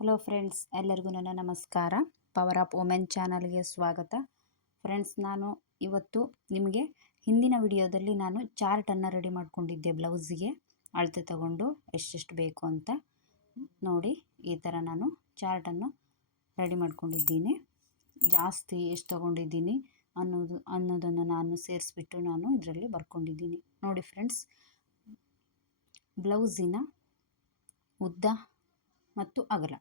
Hello friends, ಎಲ್ಲರಿಗೂ ನನ್ನ ನಮಸ್ಕಾರ. ಪವರ್ ಆಫ್ ವುಮೆನ್ ಚಾನಲ್ಗೆ ಸ್ವಾಗತ. ಫ್ರೆಂಡ್ಸ್, ನಾನು ಇವತ್ತು ನಿಮಗೆ ಹಿಂದಿನ ವಿಡಿಯೋದಲ್ಲಿ ನಾನು ಚಾರ್ಟನ್ನು ರೆಡಿ ಮಾಡ್ಕೊಂಡಿದ್ದೆ. ಬ್ಲೌಸಿಗೆ ಅಳತೆ ತಗೊಂಡು ಎಷ್ಟೆಷ್ಟು ಬೇಕು ಅಂತ ನೋಡಿ. ಈ ಥರ ನಾನು ಚಾರ್ಟನ್ನು ರೆಡಿ ಮಾಡ್ಕೊಂಡಿದ್ದೀನಿ. ಜಾಸ್ತಿ ಎಷ್ಟು ತಗೊಂಡಿದ್ದೀನಿ ಅನ್ನೋದನ್ನು ನಾನು ಸೇರಿಸ್ಬಿಟ್ಟು ನಾನು ಇದರಲ್ಲಿ ಬರ್ಕೊಂಡಿದ್ದೀನಿ. ನೋಡಿ ಫ್ರೆಂಡ್ಸ್, ಬ್ಲೌಸಿನ ಉದ್ದ ಮತ್ತು ಅಗಲ.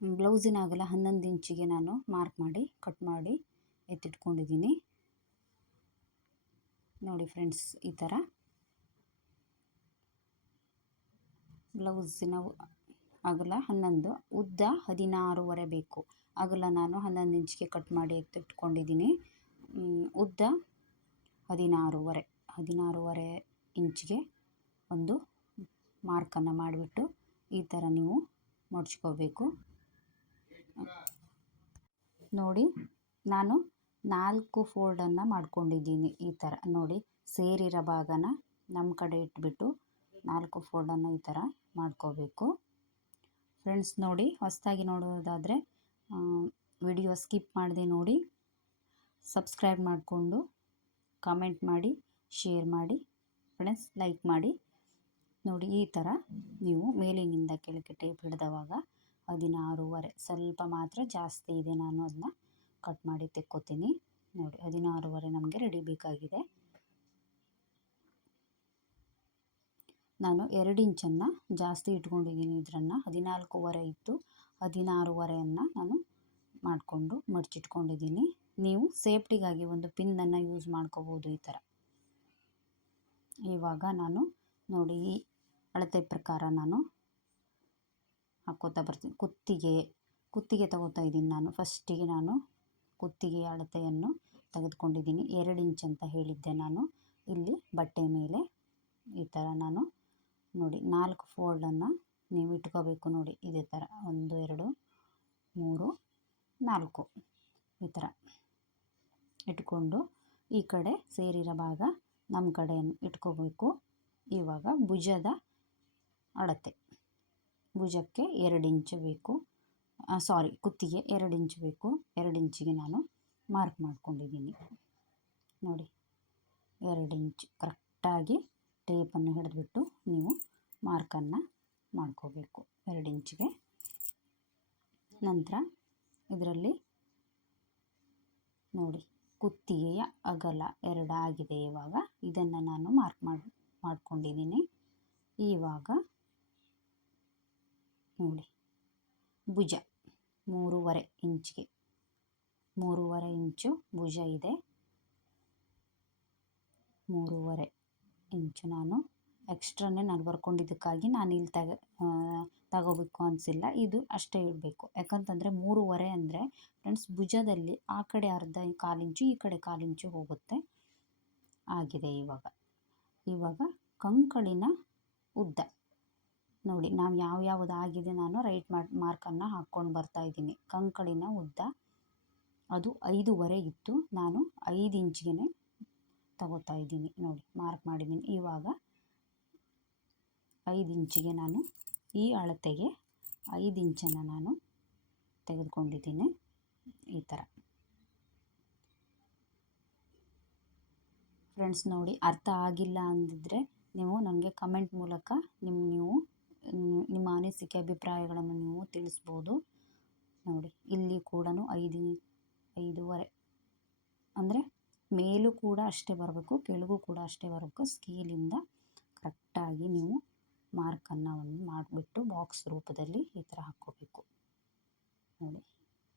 ಬ್ಲೌಸಿನ ಅಗಲ 11 ಇಂಚಿಗೆ ನಾನು ಮಾರ್ಕ್ ಮಾಡಿ ಕಟ್ ಮಾಡಿ ಎತ್ತಿಟ್ಕೊಂಡಿದ್ದೀನಿ. ನೋಡಿ ಫ್ರೆಂಡ್ಸ್, ಈ ಥರ ಬ್ಲೌಸಿನ ಅಗಲ 11, ಉದ್ದ 16.5 ಬೇಕು. ಅಗಲ ನಾನು 11 ಇಂಚಿಗೆ ಕಟ್ ಮಾಡಿ ಎತ್ತಿಟ್ಕೊಂಡಿದ್ದೀನಿ. ಉದ್ದ 16.5 ಇಂಚಿಗೆ ಒಂದು ಮಾರ್ಕನ್ನು ಮಾಡಿಬಿಟ್ಟು ಈ ಥರ ನೀವು ಮಡ್ಚ್ಕೋಬೇಕು. ನೋಡಿ, ನಾನು 4 ಫೋಲ್ಡನ್ನು ಮಾಡ್ಕೊಂಡಿದ್ದೀನಿ. ಈ ಥರ ನೋಡಿ, ಸೇರಿರೋ ಭಾಗನ ನಮ್ಮ ಕಡೆ ಇಟ್ಬಿಟ್ಟು 4 ಫೋಲ್ಡನ್ನು ಈ ಥರ ಮಾಡ್ಕೋಬೇಕು. ಫ್ರೆಂಡ್ಸ್, ನೋಡಿ, ಹೊಸದಾಗಿ ನೋಡೋದಾದರೆ ವಿಡಿಯೋ ಸ್ಕಿಪ್ ಮಾಡದೆ ನೋಡಿ, ಸಬ್ಸ್ಕ್ರೈಬ್ ಮಾಡಿಕೊಂಡು ಕಾಮೆಂಟ್ ಮಾಡಿ, ಶೇರ್ ಮಾಡಿ, ಫ್ರೆಂಡ್ಸ್ ಲೈಕ್ ಮಾಡಿ. ನೋಡಿ, ಈ ಥರ ನೀವು ಮೇಲಿನಿಂದ ಕೆಳಗೆ ಟೇಪ್ ಹಿಡಿದವಾಗ 16.5, ಸ್ವಲ್ಪ ಮಾತ್ರ ಜಾಸ್ತಿ ಇದೆ, ನಾನು ಅದನ್ನ ಕಟ್ ಮಾಡಿ ತೆಕ್ಕೋತೀನಿ. ನೋಡಿ, 16.5 ನಮಗೆ ರೆಡಿ ಬೇಕಾಗಿದೆ. ನಾನು 2 ಇಂಚನ್ನು ಜಾಸ್ತಿ ಇಟ್ಕೊಂಡಿದ್ದೀನಿ. ಇದನ್ನು 14.5 ಇತ್ತು, 16.5 ನಾನು ಮಾಡಿಕೊಂಡು ಮಡಚಿಟ್ಕೊಂಡಿದ್ದೀನಿ. ನೀವು ಸೇಫ್ಟಿಗಾಗಿ ಒಂದು ಪಿನ್ನನ್ನು ಯೂಸ್ ಮಾಡ್ಕೋಬೋದು ಈ ಥರ. ಇವಾಗ ನಾನು ನೋಡಿ, ಈ ಅಳತೆ ಪ್ರಕಾರ ನಾನು ಹಾಕ್ಕೋತಾ ಬರ್ತೀನಿ. ಕುತ್ತಿಗೆ ತಗೋತಾ ಇದ್ದೀನಿ. ನಾನು ಫಸ್ಟಿಗೆ ನಾನು ಕುತ್ತಿಗೆಯ ಅಳತೆಯನ್ನು ತೆಗೆದುಕೊಂಡಿದ್ದೀನಿ. 2 ಇಂಚ್ ಅಂತ ಹೇಳಿದ್ದೆ ನಾನು. ಇಲ್ಲಿ ಬಟ್ಟೆ ಮೇಲೆ ಈ ಥರ ನಾನು ನೋಡಿ 4 ಫೋಲ್ಡನ್ನು ನೀವು ಇಟ್ಕೋಬೇಕು. ನೋಡಿ, ಇದೇ ಥರ 1 2 3 4 ಈ ಥರ ಇಟ್ಕೊಂಡು ಈ ಕಡೆ ಸೇರಿರೋ ಭಾಗ ನಮ್ಮ ಕಡೆಯನ್ನು ಇಟ್ಕೋಬೇಕು. ಇವಾಗ ಭುಜದ ಅಳತೆ, ಭುಜಕ್ಕೆ 2 ಇಂಚ್ ಬೇಕು. ಕುತ್ತಿಗೆ 2 ಇಂಚ್ ಬೇಕು. 2 ಇಂಚಿಗೆ ನಾನು ಮಾರ್ಕ್ ಮಾಡ್ಕೊಂಡಿದ್ದೀನಿ. ನೋಡಿ, 2 ಇಂಚ್ ಕರೆಕ್ಟಾಗಿ ಟೇಪನ್ನು ಹಿಡಿದ್ಬಿಟ್ಟು ನೀವು ಮಾರ್ಕನ್ನು ಮಾಡ್ಕೋಬೇಕು 2 ಇಂಚಿಗೆ. ನಂತರ ಇದರಲ್ಲಿ ನೋಡಿ, ಕುತ್ತಿಗೆಯ ಅಗಲ 2 ಆಗಿದೆ. ಇವಾಗ ಇದನ್ನು ನಾನು ಮಾರ್ಕ್ ಮಾಡ್ಕೊಂಡಿದ್ದೀನಿ. ಇವಾಗ ನೋಡಿ, ಭುಜ 3.5 ಇಂಚಿಗೆ 3.5 ಇಂಚು ಭುಜ ಇದೆ. 3.5 ಇಂಚು ನಾನು ಎಕ್ಸ್ಟ್ರಾನೇ ನಾನು ಬರ್ಕೊಂಡಿದ್ದಕ್ಕಾಗಿ ನಾನು ಇಲ್ಲಿ ತಗೋಬೇಕು ಅನಿಸಿಲ್ಲ. ಇದು ಅಷ್ಟೇ ಇಡಬೇಕು. ಯಾಕಂತಂದರೆ 3.5 ಅಂದರೆ ಫ್ರೆಂಡ್ಸ್, ಭುಜದಲ್ಲಿ ಆ ಕಡೆ ಅರ್ಧ 1/4 ಇಂಚು, ಈ ಕಡೆ 1/4 ಇಂಚು ಹೋಗುತ್ತೆ. ಆಗಿದೆ. ಇವಾಗ ಕಂಕಳಿನ ಉದ್ದ ನೋಡಿ, ನಾವು ಯಾವುದಾಗಿದೆ ನಾನು ರೈಟ್ ಮಾರ್ಕನ್ನು ಹಾಕ್ಕೊಂಡು ಬರ್ತಾ ಇದ್ದೀನಿ. ಕಂಕಳಿನ ಉದ್ದ ಅದು 5.5 ಇತ್ತು, ನಾನು 5 ಇಂಚಿಗೆ ತಗೋತಾ ಇದ್ದೀನಿ. ನೋಡಿ, ಮಾರ್ಕ್ ಮಾಡಿದ್ದೀನಿ. ಇವಾಗ 5 ಇಂಚಿಗೆ ನಾನು ಈ ಅಳತೆಗೆ 5 ಇಂಚನ್ನು ನಾನು ತೆಗೆದುಕೊಂಡಿದ್ದೀನಿ. ಈ ಥರ ಫ್ರೆಂಡ್ಸ್, ನೋಡಿ, ಅರ್ಥ ಆಗಿಲ್ಲ ಅಂದಿದ್ರೆ ನೀವು ನನಗೆ ಕಮೆಂಟ್ ಮೂಲಕ ನಿಮ್ಮ ಅನಿಸಿಕೆ ಅಭಿಪ್ರಾಯಗಳನ್ನು ನೀವು ತಿಳಿಸ್ಬೋದು. ನೋಡಿ, ಇಲ್ಲಿ ಕೂಡ 5.5 ಅಂದರೆ ಮೇಲೂ ಕೂಡ ಅಷ್ಟೇ ಬರಬೇಕು, ಕೆಳಗೂ ಕೂಡ ಅಷ್ಟೇ ಬರಬೇಕು. ಸ್ಕೇಲಿಂದ ಕರೆಕ್ಟಾಗಿ ನೀವು ಮಾರ್ಕನ್ನು ಮಾಡಿಬಿಟ್ಟು ಬಾಕ್ಸ್ ರೂಪದಲ್ಲಿ ಈ ಥರ ಹಾಕ್ಕೋಬೇಕು. ನೋಡಿ,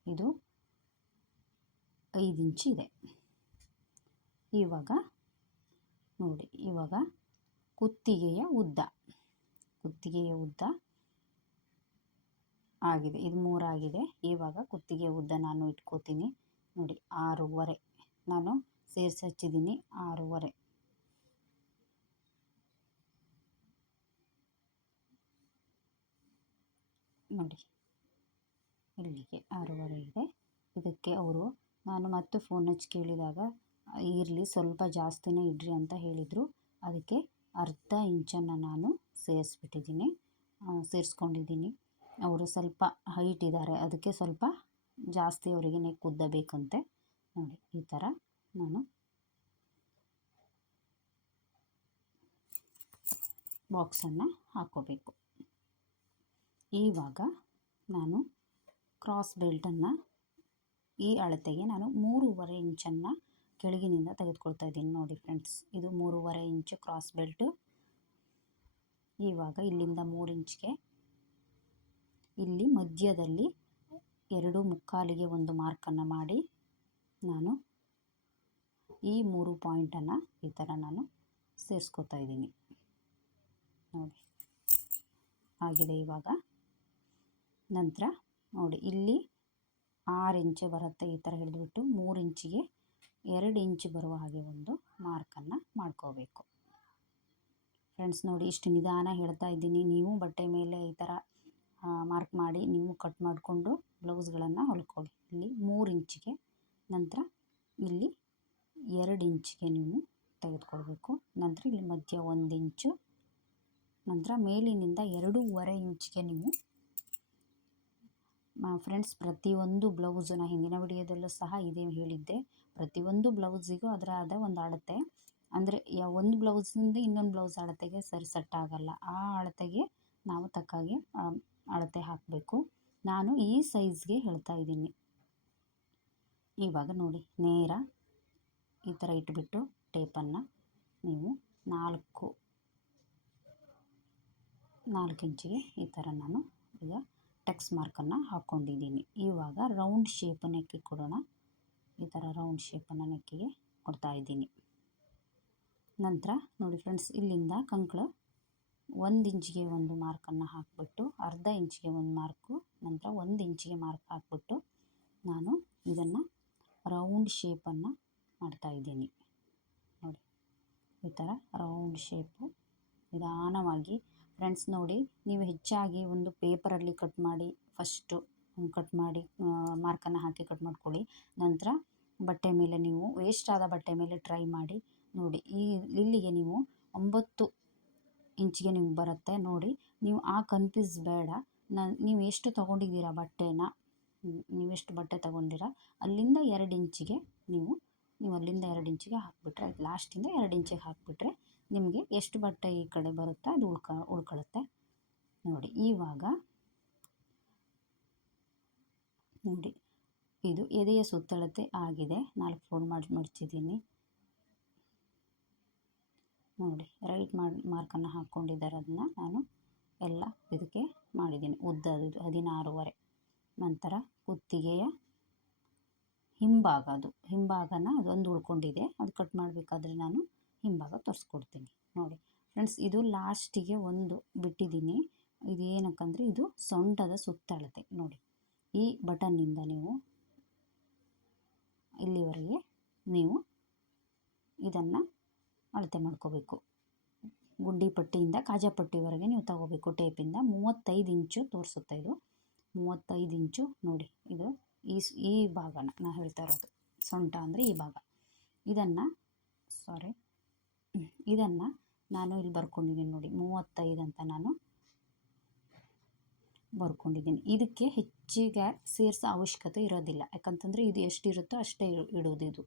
ಇದು 5 ಇಂಚ್ ಇದೆ. ಇವಾಗ ನೋಡಿ, ಇವಾಗ ಕುತ್ತಿಗೆಯ ಉದ್ದ ಆಗಿದೆ. ಇದು 3 ಆಗಿದೆ. ಇವಾಗ ಕುತ್ತಿಗೆ ಉದ್ದ ನಾನು ಇಟ್ಕೋತೀನಿ. ನೋಡಿ, 6.5 ನಾನು ಸೇರಿಸಿ ಹಚ್ಚಿದ್ದೀನಿ. 6.5 ನೋಡಿ, ಇಲ್ಲಿಗೆ 6.5 ಇದೆ. ಇದಕ್ಕೆ ನಾನು ಮತ್ತೆ ಫೋನ್ ಹಚ್ಚಿ ಕೇಳಿದಾಗ ಇರಲಿ, ಸ್ವಲ್ಪ ಜಾಸ್ತಿನೇ ಇಡ್ರಿ ಅಂತ ಹೇಳಿದರು. ಅದಕ್ಕೆ ಅರ್ಧ ಇಂಚನ್ನು ನಾನು ಸೇರಿಸ್ಕೊಂಡಿದ್ದೀನಿ. ಅವರು ಸ್ವಲ್ಪ ಹೈಟ್ ಇದ್ದಾರೆ, ಅದಕ್ಕೆ ಸ್ವಲ್ಪ ಜಾಸ್ತಿ ಅವರಿಗೆ ನೆಕ್ ಉದ್ದ ಬೇಕಂತೆ. ನೋಡಿ ಈ ಥರ ನಾನು ಬಾಕ್ಸನ್ನು ಹಾಕ್ಕೋಬೇಕು. ಇವಾಗ ನಾನು ಕ್ರಾಸ್ ಬೆಲ್ಟನ್ನು ಈ ಅಳತೆಗೆ ನಾನು 3.5 ಇಂಚನ್ನು ಕೆಳಗಿನಿಂದ ತೆಗೆದುಕೊಳ್ತಾ ಇದ್ದೀನಿ. ನೋಡಿ ಫ್ರೆಂಡ್ಸ್, ಇದು 3.5 ಇಂಚು ಕ್ರಾಸ್ ಬೆಲ್ಟು. ಇವಾಗ ಇಲ್ಲಿಂದ 3 ಇಂಚ್ಗೆ ಇಲ್ಲಿ ಮಧ್ಯದಲ್ಲಿ 2.25ಗೆ ಒಂದು ಮಾರ್ಕನ್ನು ಮಾಡಿ ನಾನು ಈ 3 ಪಾಯಿಂಟನ್ನು ಈ ಥರ ನಾನು ಸೇರಿಸ್ಕೊತಾ ಇದ್ದೀನಿ. ನೋಡಿ ಆಗಿದೆ. ಇವಾಗ ನಂತರ ನೋಡಿ ಇಲ್ಲಿ 6 ಇಂಚು ಬರುತ್ತೆ. ಈ ಥರ ಹಿಡಿದ್ಬಿಟ್ಟು 3 ಇಂಚಿಗೆ 2 ಇಂಚು ಬರುವ ಹಾಗೆ ಒಂದು ಮಾರ್ಕನ್ನು ಮಾಡ್ಕೋಬೇಕು. ಫ್ರೆಂಡ್ಸ್ ನೋಡಿ, ಇಷ್ಟು ನಿಧಾನ ಹೇಳ್ತಾ ಇದ್ದೀನಿ. ನೀವು ಬಟ್ಟೆ ಮೇಲೆ ಈ ಥರ ಮಾರ್ಕ್ ಮಾಡಿ ನೀವು ಕಟ್ ಮಾಡಿಕೊಂಡು ಬ್ಲೌಸ್ಗಳನ್ನು ಹೊಲ್ಕೊಳ್ಳಿ. ಇಲ್ಲಿ 3 ಇಂಚಿಗೆ, ನಂತರ ಇಲ್ಲಿ 2 ಇಂಚಿಗೆ ನೀವು ತೆಗೆದುಕೊಳ್ಬೇಕು. ನಂತರ ಇಲ್ಲಿ ಮಧ್ಯ 1 ಇಂಚು, ನಂತರ ಮೇಲಿನಿಂದ 2.5 ಇಂಚಿಗೆ ನೀವು ಫ್ರೆಂಡ್ಸ್ ಪ್ರತಿಯೊಂದು ಬ್ಲೌಸು, ನಾನು ಹಿಂದಿನ ವಿಡಿಯೋದಲ್ಲೂ ಸಹ ಇದೇ ಹೇಳಿದ್ದೆ, ಪ್ರತಿಯೊಂದು ಬ್ಲೌಸಿಗೂ ಅದರ ಆದ ಒಂದು ಅಳತೆ, ಅಂದರೆ ಒಂದು ಬ್ಲೌಸಿಂದ ಇನ್ನೊಂದು ಬ್ಲೌಸ್ ಅಳತೆಗೆ ಸೆಟ್ ಆಗಲ್ಲ. ಆ ಅಳತೆಗೆ ನಾವು ತಕ್ಕಾಗೆ ಅಳತೆ ಹಾಕಬೇಕು. ನಾನು ಈ ಸೈಜ್ಗೆ ಹೇಳ್ತಾ ಇದ್ದೀನಿ. ಇವಾಗ ನೋಡಿ, ನೇರ ಈ ಥರ ಇಟ್ಬಿಟ್ಟು ಟೇಪನ್ನು ನೀವು 4 ಇಂಚಿಗೆ ಈ ಥರ ನಾನು ಈಗ ಟಕ್ಸ್ ಮಾರ್ಕನ್ನು ಹಾಕ್ಕೊಂಡಿದ್ದೀನಿ. ಇವಾಗ ರೌಂಡ್ ಶೇಪ್ ನೆಕ್ಕಿಗೆ ಕೊಡೋಣ. ಈ ಥರ ರೌಂಡ್ ಶೇಪನ್ನು ನೆಕ್ಕಿಗೆ ಕೊಡ್ತಾ ಇದ್ದೀನಿ. ನಂತರ ನೋಡಿ ಫ್ರೆಂಡ್ಸ್, ಇಲ್ಲಿಂದ ಕಂಕಳು 1 ಇಂಚಿಗೆ ಒಂದು ಮಾರ್ಕನ್ನು ಹಾಕಿಬಿಟ್ಟು, ಅರ್ಧ ಇಂಚಿಗೆ ಒಂದು ಮಾರ್ಕು, ನಂತರ 1 ಇಂಚಿಗೆ ಮಾರ್ಕ್ ಹಾಕ್ಬಿಟ್ಟು ನಾನು ಇದನ್ನು ರೌಂಡ್ ಶೇಪನ್ನು ಮಾಡ್ತಾಯಿದ್ದೀನಿ. ನೋಡಿ ಈ ಥರ ರೌಂಡ್ ಶೇಪು ನಿಧಾನವಾಗಿ. ಫ್ರೆಂಡ್ಸ್ ನೋಡಿ, ನೀವು ಹೆಚ್ಚಾಗಿ ಒಂದು ಪೇಪರಲ್ಲಿ ಕಟ್ ಮಾಡಿ ಫಸ್ಟು ಕಟ್ ಮಾಡಿ ಮಾರ್ಕನ್ನು ಹಾಕಿ ಕಟ್ ಮಾಡ್ಕೊಳ್ಳಿ. ನಂತರ ಬಟ್ಟೆ ಮೇಲೆ ನೀವು ವೇಸ್ಟ್ ಆದ ಬಟ್ಟೆ ಮೇಲೆ ಟ್ರೈ ಮಾಡಿ ನೋಡಿ. ಇಲ್ಲಿಗೆ ನೀವು 9 ಇಂಚಿಗೆ ನಿಮ್ಗೆ ಬರುತ್ತೆ. ನೋಡಿ, ನೀವು ಕನ್ಫ್ಯೂಸ್ ಬೇಡ. ನೀವು ಎಷ್ಟು ತೊಗೊಂಡಿದ್ದೀರಾ ಬಟ್ಟೆನ, ನೀವೆಷ್ಟು ಬಟ್ಟೆ ತೊಗೊಂಡಿರ ಅಲ್ಲಿಂದ 2 ಇಂಚಿಗೆ ನೀವು ಅಲ್ಲಿಂದ 2 ಇಂಚಿಗೆ ಹಾಕಿಬಿಟ್ರೆ, ಲಾಸ್ಟಿಂದ 2 ಇಂಚಿಗೆ ಹಾಕಿಬಿಟ್ರೆ ನಿಮಗೆ ಎಷ್ಟು ಬಟ್ಟೆ ಈ ಕಡೆ ಬರುತ್ತೋ ಅದು ಉಳ್ಕೊಳ್ಳುತ್ತೆ. ನೋಡಿ ಇವಾಗ ನೋಡಿ, ಇದು ಎದೆಯ ಸುತ್ತಳತೆ ಆಗಿದೆ. 4 ಫೋಲ್ಡ್ ಮಾಡಿ ಮಡಚಿದ್ದೀನಿ. ನೋಡಿ ರೈಟ್ ಮಾರ್ಕನ್ನು ಹಾಕ್ಕೊಂಡಿದ್ದಾರೆ, ಅದನ್ನು ನಾನು ಎಲ್ಲ ಇದಕ್ಕೆ ಮಾಡಿದ್ದೀನಿ. ಉದ್ದದು 16.5. ನಂತರ ಕುತ್ತಿಗೆಯ ಹಿಂಭಾಗನ ಅದೊಂದು ಉಳ್ಕೊಂಡಿದೆ, ಅದು ಕಟ್ ಮಾಡಬೇಕಾದ್ರೆ ನಾನು ಹಿಂಭಾಗ ತೋರಿಸ್ಕೊಡ್ತೀನಿ. ನೋಡಿ ಫ್ರೆಂಡ್ಸ್, ಇದು ಲಾಸ್ಟಿಗೆ ಒಂದು ಬಿಟ್ಟಿದ್ದೀನಿ. ಇದು ಏನಕ್ಕಂದರೆ ಇದು ಸೊಂಟದ ಸುತ್ತಳತೆ. ನೋಡಿ ಈ ಬಟನ್ನಿಂದ ನೀವು ಇಲ್ಲಿವರೆಗೆ ನೀವು ಇದನ್ನು ಅಳತೆ ಮಾಡ್ಕೋಬೇಕು. ಗುಂಡಿ ಪಟ್ಟಿಯಿಂದ ಕಾಜಾಪಟ್ಟಿವರೆಗೆ ನೀವು ತಗೋಬೇಕು. ಟೇಪಿಂದ 35 ಇಂಚು ತೋರಿಸುತ್ತೆ. ಇದು 35 ಇಂಚು. ನೋಡಿ ಇದು ಈ ಭಾಗನ ನಾನು ಹೇಳ್ತಾ ಇರೋದು, ಸೊಂಟ ಅಂದರೆ ಈ ಭಾಗ. ಇದನ್ನು ನಾನು ಇಲ್ಲಿ ಬರ್ಕೊಂಡಿದ್ದೀನಿ. ನೋಡಿ 35 ಅಂತ ನಾನು ಬರ್ಕೊಂಡಿದ್ದೀನಿ. ಇದಕ್ಕೆ ಹೆಚ್ಚಿಗೆ ಸೇರಿಸೋ ಅವಶ್ಯಕತೆ ಇರೋದಿಲ್ಲ, ಯಾಕಂತಂದರೆ ಇದು ಎಷ್ಟಿರುತ್ತೋ ಅಷ್ಟೇ ಇಡೋದು. ಇದು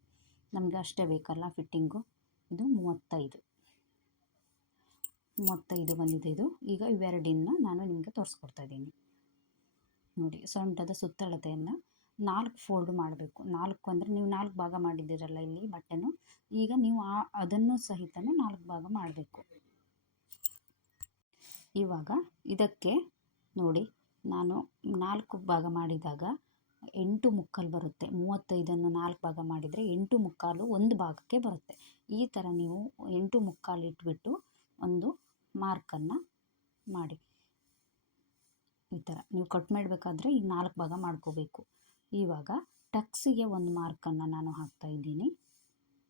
ನಮಗೆ ಅಷ್ಟೇ ಬೇಕಲ್ಲ ಫಿಟ್ಟಿಂಗು. ಇದು 35 ಬಂದಿದೆ ಇದು. ಈಗ ಇವೆರಡನ್ನ ನಾನು ನಿಮಗೆ ತೋರಿಸ್ಕೊಡ್ತಾ ಇದ್ದೀನಿ. ನೋಡಿ, ಸೊಂಟದ ಸುತ್ತಳತೆಯನ್ನು 4 ಫೋಲ್ಡ್ ಮಾಡಬೇಕು. 4 ಅಂದರೆ ನೀವು 4 ಭಾಗ ಮಾಡಿದ್ದೀರಲ್ಲ ಇಲ್ಲಿ ಬಟ್ಟೆನೂ, ಈಗ ನೀವು ಅದನ್ನು ಸಹಿತ 4 ಭಾಗ ಮಾಡಬೇಕು. ಇವಾಗ ಇದಕ್ಕೆ ನೋಡಿ, ನಾನು 4 ಭಾಗ ಮಾಡಿದಾಗ 8 ಮುಕ್ಕಾಲು ಬರುತ್ತೆ. 35ಅನ್ನು 4 ಭಾಗ ಮಾಡಿದರೆ 8 ಮುಕ್ಕಾಲು ಒಂದು ಭಾಗಕ್ಕೆ ಬರುತ್ತೆ. ಈ ಥರ ನೀವು 8 ಮುಕ್ಕಾಲು ಇಟ್ಬಿಟ್ಟು ಒಂದು ಮಾರ್ಕನ್ನು ಮಾಡಿ. ಈ ಥರ ನೀವು ಕಟ್ ಮಾಡಬೇಕಾದ್ರೆ ಈಗ 4 ಭಾಗ ಮಾಡ್ಕೋಬೇಕು. ಇವಾಗ ಟಕ್ಸಿಗೆ ಒಂದು ಮಾರ್ಕನ್ನು ನಾನು ಹಾಕ್ತಾಯಿದ್ದೀನಿ.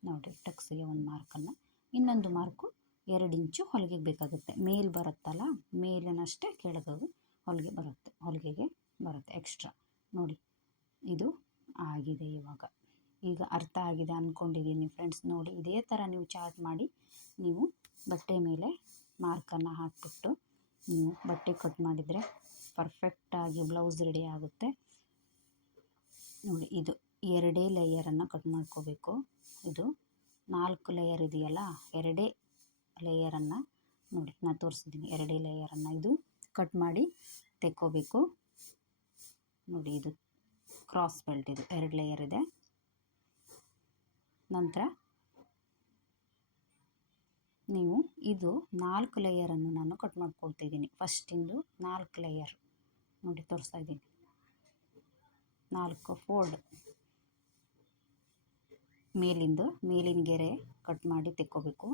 ನೋಡಿ, ಟಕ್ಸಿಗೆ ಒಂದು ಮಾರ್ಕನ್ನು, ಇನ್ನೊಂದು ಮಾರ್ಕು 2 ಇಂಚು ಹೊಲಿಗೆಗೆ ಬೇಕಾಗುತ್ತೆ. ಮೇಲ್ ಬರುತ್ತಲ್ಲ, ಮೇಲಿನಷ್ಟೇ ಕೆಳಗೆ ಹೊಲಿಗೆಗೆ ಬರುತ್ತೆ ಎಕ್ಸ್ಟ್ರಾ. ನೋಡಿ ಇದು ಆಗಿದೆ. ಈಗ ಅರ್ಥ ಆಗಿದೆ ಅಂದ್ಕೊಂಡಿದ್ದೀನಿ ಫ್ರೆಂಡ್ಸ್. ನೋಡಿ ಇದೇ ಥರ ನೀವು ಚಾರ್ಟ್ ಮಾಡಿ ನೀವು ಬಟ್ಟೆ ಮೇಲೆ ಮಾರ್ಕನ್ನು ಹಾಕಿಬಿಟ್ಟು ನೀವು ಬಟ್ಟೆ ಕಟ್ ಮಾಡಿದರೆ ಪರ್ಫೆಕ್ಟಾಗಿ ಬ್ಲೌಸ್ ರೆಡಿ ಆಗುತ್ತೆ. ನೋಡಿ, ಇದು 2 ಲೇಯರನ್ನು ಕಟ್ ಮಾಡ್ಕೋಬೇಕು. ಇದು 4 ಲೇಯರ್ ಇದೆಯಲ್ಲ, 2 ಲೇಯರನ್ನು ನೋಡಿ ನಾನು ತೋರಿಸಿದ್ದೀನಿ. 2 ಲೇಯರನ್ನು ಇದು ಕಟ್ ಮಾಡಿ ತೆಕ್ಕೋಬೇಕು. ನೋಡಿ, ಇದು ಕ್ರಾಸ್ ಬೆಲ್ಟ್, ಇದು 2 ಲೇಯರ್ ಇದೆ. ನಂತರ ನೀವು ಇದು 4 ಲೇಯರನ್ನು ನಾನು ಕಟ್ ಮಾಡ್ಕೊಳ್ತಿದ್ದೀನಿ. ಫಸ್ಟಿಂದು 4 ಲೇಯರ್ ನೋಡಿ ತೋರಿಸ್ತಾ ಇದ್ದೀನಿ. 4 ಫೋಲ್ಡ್ ಮೇಲಿನ ಗೆರೆ ಕಟ್ ಮಾಡಿ ತೆಕ್ಕೋಬೇಕು.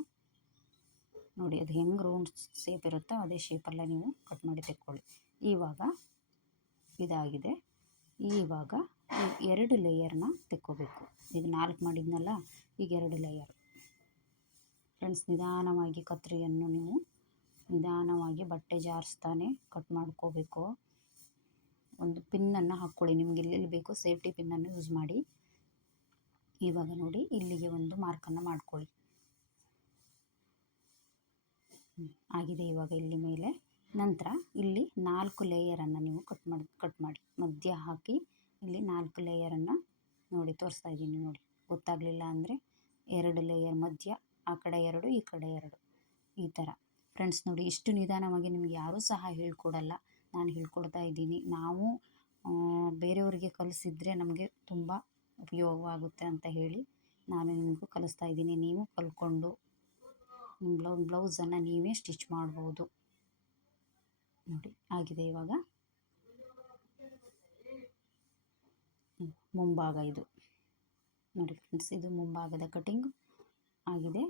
ನೋಡಿ, ಅದು ಹೆಂಗೆ ರೌಂಡ್ ಶೇಪ್ ಇರುತ್ತೋ ಅದೇ ಶೇಪಲ್ಲೇ ನೀವು ಕಟ್ ಮಾಡಿ ತೆಕ್ಕೊಳ್ಳಿ. ಇವಾಗ ಇದಾಗಿದೆ. ಇವಾಗ 2 ಲೇಯರ್ನ ತೆಕ್ಕೋಬೇಕು. ಈಗ 4 ಮಾಡಿದ್ನಲ್ಲ, ಈಗ 2 ಲೇಯರ್. ಫ್ರೆಂಡ್ಸ್, ನಿಧಾನವಾಗಿ ಕತ್ತರಿಯನ್ನು ನೀವು ನಿಧಾನವಾಗಿ ಬಟ್ಟೆ ಜಾರಿಸ್ತಾನೆ ಕಟ್ ಮಾಡ್ಕೋಬೇಕು. ಒಂದು ಪಿನ್ನನ್ನು ಹಾಕ್ಕೊಳ್ಳಿ, ನಿಮಗೆ ಎಲ್ಲೆಲ್ಲಿ ಬೇಕೋ ಸೇಫ್ಟಿ ಪಿನ್ನನ್ನು ಯೂಸ್ ಮಾಡಿ. ಇವಾಗ ನೋಡಿ, ಇಲ್ಲಿಗೆ ಒಂದು ಮಾರ್ಕನ್ನು ಮಾಡ್ಕೊಳ್ಳಿ. ಆಗಿದೆ ಇವಾಗ ಇಲ್ಲಿ ಮೇಲೆ. ನಂತರ ಇಲ್ಲಿ 4 ಲೇಯರನ್ನು ನೀವು ಕಟ್ ಮಾಡಿ ಮಧ್ಯ ಹಾಕಿ ಇಲ್ಲಿ 4 ಲೇಯರನ್ನು ನೋಡಿ ತೋರಿಸ್ತಾ ಇದ್ದೀನಿ. ನೋಡಿ, ಗೊತ್ತಾಗಲಿಲ್ಲ ಅಂದರೆ 2 ಲೇಯರ್ ಮಧ್ಯ, ಆ ಕಡೆ 2 ಈ ಕಡೆ 2 ಈ ಥರ. ಫ್ರೆಂಡ್ಸ್ ನೋಡಿ, ಇಷ್ಟು ನಿಧಾನವಾಗಿ ನಿಮಗೆ ಯಾರೂ ಸಹ ಹೇಳ್ಕೊಡಲ್ಲ, ನಾನು ಹೇಳ್ಕೊಡ್ತಾ ಇದ್ದೀನಿ. ನಾವು ಬೇರೆಯವರಿಗೆ ಕಲಿಸಿದ್ರೆ ನಮಗೆ ತುಂಬ ಉಪಯೋಗವಾಗುತ್ತೆ ಅಂತ ಹೇಳಿ ನಾನು ನಿಮಗೂ ಕಲಿಸ್ತಾ ಇದ್ದೀನಿ. ನೀವು ಕಲ್ತ್ಕೊಂಡು ಬ್ಲೌಸನ್ನು ನೀವೇ ಸ್ಟಿಚ್ ಮಾಡ್ಬೋದು. ನೋಡಿ, ಆಗಿದೆ ಇವಾಗ. ಮುಂಭಾಗ ಇದು ನೋಡಿ ಫ್ರೆಂಡ್ಸ್, ಇದು ಮುಂಭಾಗದ ಕಟಿಂಗ್ ಆಗಿದೆ.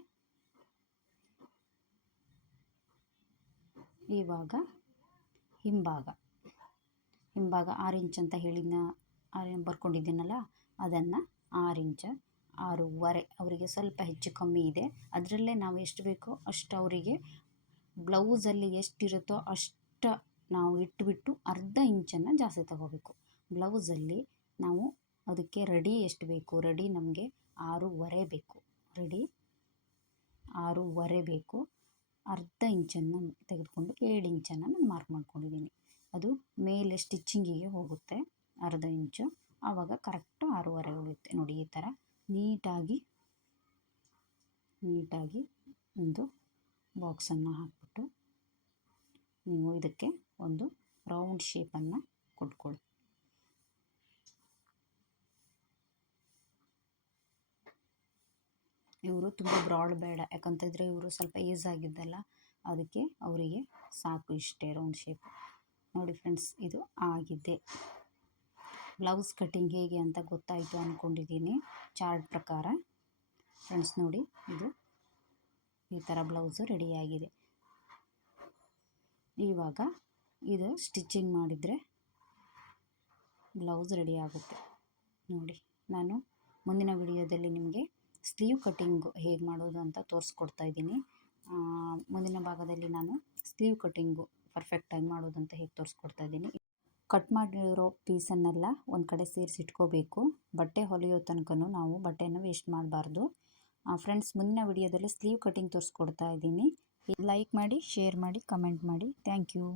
ಇವಾಗ ಹಿಂಭಾಗ 6 ಇಂಚ್ ಅಂತ ಬರ್ಕೊಂಡಿದ್ದೀನಲ್ಲ, ಅದನ್ನು 6 ಇಂಚ್ 6.5 ಅವರಿಗೆ ಸ್ವಲ್ಪ ಹೆಚ್ಚು ಕಮ್ಮಿ ಇದೆ. ಅದರಲ್ಲೇ ನಾವು ಎಷ್ಟು ಬೇಕೋ ಅಷ್ಟು ಅವರಿಗೆ ಬ್ಲೌಸಲ್ಲಿ ಎಷ್ಟಿರುತ್ತೋ ಅಷ್ಟು ನಾವು ಇಟ್ಬಿಟ್ಟು ಅರ್ಧ ಇಂಚನ್ನು ಜಾಸ್ತಿ ತಗೋಬೇಕು. ಬ್ಲೌಸಲ್ಲಿ ನಾವು ಅದಕ್ಕೆ ರೆಡಿ ಎಷ್ಟು ಬೇಕು, ರೆಡಿ ನಮಗೆ 6.5 ಬೇಕು. ರೆಡಿ 6.5 ಬೇಕು. ಅರ್ಧ ಇಂಚನ್ನು ತೆಗೆದುಕೊಂಡು 7 ಇಂಚನ್ನು ನಾನು ಮಾರ್ಕ್ ಮಾಡ್ಕೊಂಡಿದ್ದೀನಿ. ಅದು ಮೇಲೆ ಸ್ಟಿಚ್ಚಿಂಗಿಗೆ ಹೋಗುತ್ತೆ ಅರ್ಧ ಇಂಚು, ಆವಾಗ ಕರೆಕ್ಟು 6.5 ಉಳಿಯುತ್ತೆ. ನೋಡಿ, ಈ ಥರ ನೀಟಾಗಿ ಒಂದು ಬಾಕ್ಸನ್ನು ಹಾಕ್ಬಿಟ್ಟು ನೀವು ಇದಕ್ಕೆ ಒಂದು ರೌಂಡ್ ಶೇಪನ್ನು ಕೊಟ್ಕೊಳ್ಳಿ. ಇವರು ತುಂಬ ಬ್ರಾಡ್ ಬೇಡ, ಯಾಕಂತಂದರೆ ಇವರು ಸ್ವಲ್ಪ ಏಜ್ ಆಗಿದ್ದಲ್ಲ, ಅದಕ್ಕೆ ಅವರಿಗೆ ಸಾಕು ಇಷ್ಟೇ ರೌಂಡ್ ಶೇಪ್. ನೋಡಿ ಫ್ರೆಂಡ್ಸ್, ಇದು ಆಗಿದೆ. ಬ್ಲೌಸ್ ಕಟಿಂಗ್ ಹೇಗೆ ಅಂತ ಗೊತ್ತಾಯಿತು ಅಂದ್ಕೊಂಡಿದ್ದೀನಿ ಚಾರ್ಟ್ ಪ್ರಕಾರ. ಫ್ರೆಂಡ್ಸ್ ನೋಡಿ, ಇದು ಈ ಥರ ಬ್ಲೌಸು ರೆಡಿಯಾಗಿದೆ. ಇವಾಗ ಇದು ಸ್ಟಿಚಿಂಗ್ ಮಾಡಿದರೆ ಬ್ಲೌಸ್ ರೆಡಿ ಆಗುತ್ತೆ. ನೋಡಿ, ನಾನು ಮುಂದಿನ ವಿಡಿಯೋದಲ್ಲಿ ನಿಮಗೆ ಸ್ಲೀವ್ ಕಟಿಂಗು ಹೇಗೆ ಮಾಡೋದು ಅಂತ ತೋರಿಸ್ಕೊಡ್ತಾ ಇದ್ದೀನಿ. ಮುಂದಿನ ಭಾಗದಲ್ಲಿ ನಾನು ಸ್ಲೀವ್ ಕಟಿಂಗು ಪರ್ಫೆಕ್ಟಾಗಿ ಮಾಡೋದಂತ ಹೇಗೆ ತೋರಿಸ್ಕೊಡ್ತಾ ಇದ್ದೀನಿ. ಕಟ್ ಮಾಡಿರೋ ಪೀಸನ್ನೆಲ್ಲ ಒಂದು ಕಡೆ ಸೇರಿಸಿಟ್ಕೋಬೇಕು. ಬಟ್ಟೆ ಹೊಲಿಯೋ ತನಕನೂ ನಾವು ಬಟ್ಟೆಯನ್ನು ವೇಸ್ಟ್ ಮಾಡಬಾರ್ದು. ಫ್ರೆಂಡ್ಸ್, ಮುಂದಿನ ವಿಡಿಯೋದಲ್ಲಿ ಸ್ಲೀವ್ ಕಟಿಂಗ್ ತೋರಿಸ್ಕೊಡ್ತಾ ಇದ್ದೀನಿ. ಲೈಕ್ ಮಾಡಿ, ಶೇರ್ ಮಾಡಿ, ಕಮೆಂಟ್ ಮಾಡಿ. Thank you.